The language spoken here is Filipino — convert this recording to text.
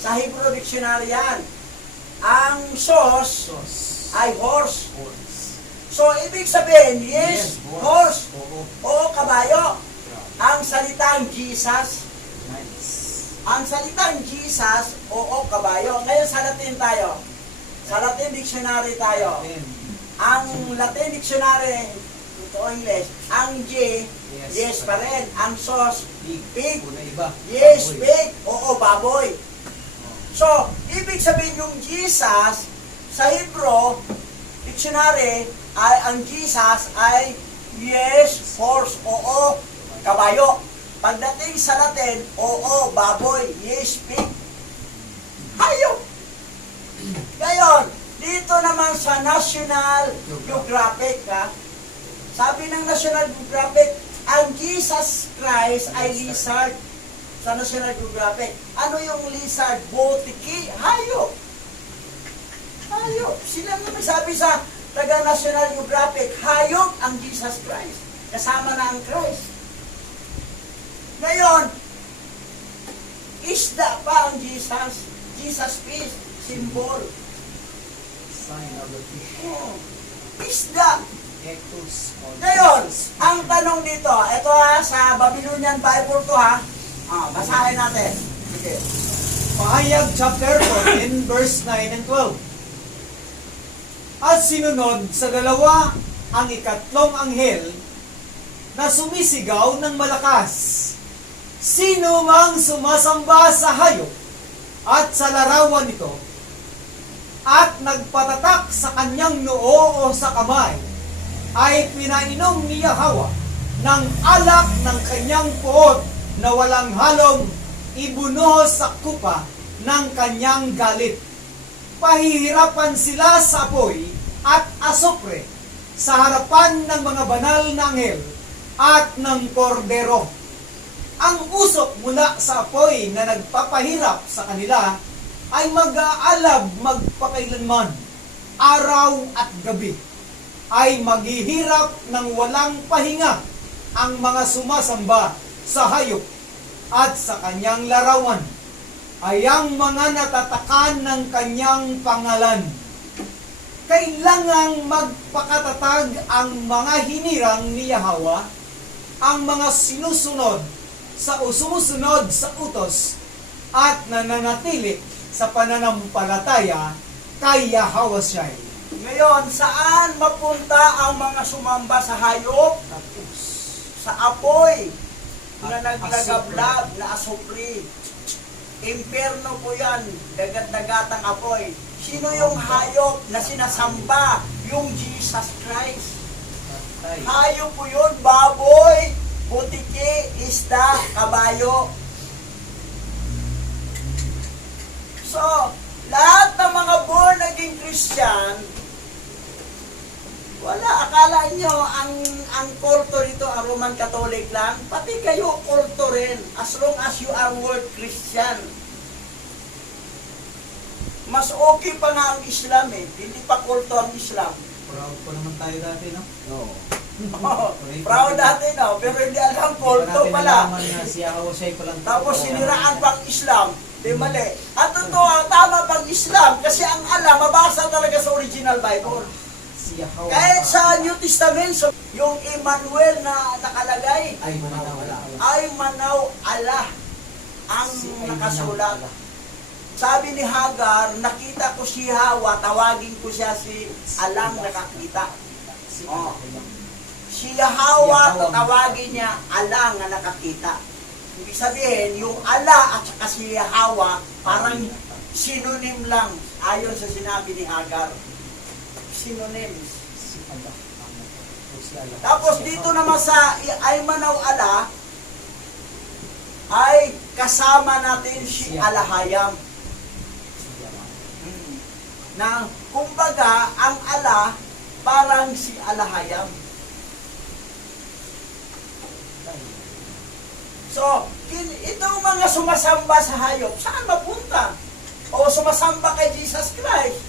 Sa Hebrew Dictionary yan. Ang sos ay horse. So, ibig sabihin, yes, horse. O kabayo. Ang salitang Jesus. Ang salitang Jesus, oo, kabayo. Ngayon sa Latin tayo. Sa Latin Dictionary tayo. Ang Latin Dictionary, ito English, ang G, yes pa rin. Ang sos, pig. Yes, pig. Oo, baboy. So, ibig sabihin yung Jesus, sa Hebrew Dictionary, ay ang Jesus ay yes, horse, oo, kabayo. Pagdating sa Latin, oo, baboy, yes, pig. Hayop. Ngayon, dito naman sa National Geographic, sabi ng National Geographic, ang Jesus Christ ay lizard sa National Geographic. Ano yung lizard? Botiki? Hayop. Hayop. Sila nga nagsabi sa taga National Geographic, hayop ang Jesus Christ. Kasama na ang Christ. Ngayon, isda pa ang Jesus. Jesus fish, symbol. Sign of the fish. Oh, isda. Ectus. Ngayon, ang tanong dito, ito sa Babylonian Bible to basahin natin. Okay. Pahayag chapter 14, verse 9 and 12. At sinunod sa dalawa ang ikatlong anghel na sumisigaw ng malakas. Sino mang sumasamba sa hayop at sa larawan nito at nagpatatak sa kanyang noo o sa kamay ay pinainom ni Yahweh ng alak ng kanyang puot na walang halong ibunuhos sa kupa ng kanyang galit. Pahihirapan sila sa apoy at asupre sa harapan ng mga banal na anghel at ng kordero. Ang usok mula sa apoy na nagpapahirap sa kanila ay mag-aalab magpakailanman, araw at gabi. Ay maghihirap ng walang pahinga ang mga sumasamba sa hayop at sa kanyang larawan ay ang mga natatakan ng kanyang pangalan. Kailangang magpakatatag ang mga hinirang ni Yahweh, ang mga sumusunod sa utos at nananatili sa pananampalataya kay Yahweh Shai. Ngayon, saan mapunta ang mga sumamba sa hayop? Sa apoy na naglagablab na asupri. Impyerno po yan, dagat-dagatang apoy. Sino yung hayop na sinasamba? Yung Jesus Christ. Hayop po yun, baboy, butiki, isda, kabayo. So, lahat ng mga born again Christian, wala, akala nyo ang kulto dito, ang Roman Catholic lang, pati kayo kulto rin, as long as you are word Christian. Mas okay pa nga ang Islam hindi pa kulto ang Islam. Proud pa naman tayo dati, no? Oo. Proud dati, no? Pero hindi alam, kulto pala. Si Yahweh Shai pa lang. Tapos siniraan pang Islam, di mali. At totoo, tama pang Islam, kasi ang Allah, mabasa talaga sa original Bible. Kahit sa New Testament, so, yung Emmanuel na nakalagay, ay manaw Allah ang nakasulat. Sabi ni Hagar, nakita ko si Hawa, tawagin ko siya si Alang nakakita. Oh. Si Hawa, tawagin niya Alang na nakakita. Ibig sabihin, yung Allah at saka si Hawa, parang synonym lang, ayon sa sinabi ni Hagar. Synonyms. Tapos dito naman sa Aymanaw Ala, ay kasama natin si Alahayam. Na kumbaga, ang Ala, parang si Alahayam. So, itong mga sumasamba sa hayop, saan mapunta? O sumasamba kay Jesus Christ?